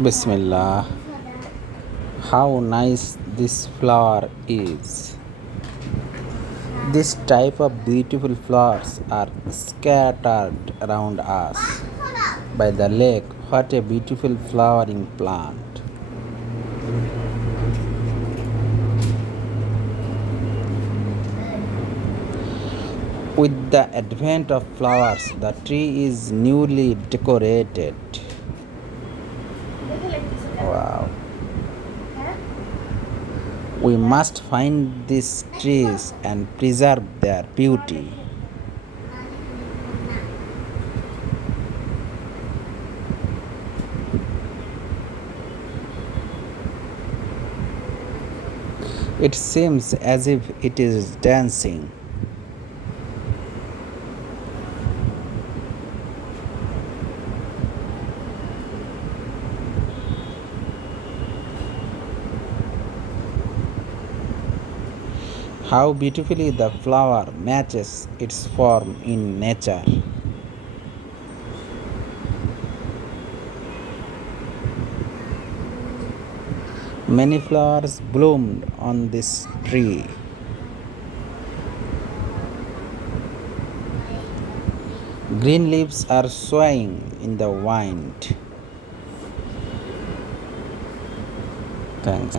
Bismillah. How nice this flower is. This type of beautiful flowers are scattered around us by the lake. What a beautiful flowering plant. With the advent of flowers, the tree is newly decorated. Wow. We must find these trees and preserve their beauty. It seems as if it is dancing. How beautifully the flower matches its form in nature. Many flowers bloomed on this tree. Green leaves are swaying in the wind. Thanks.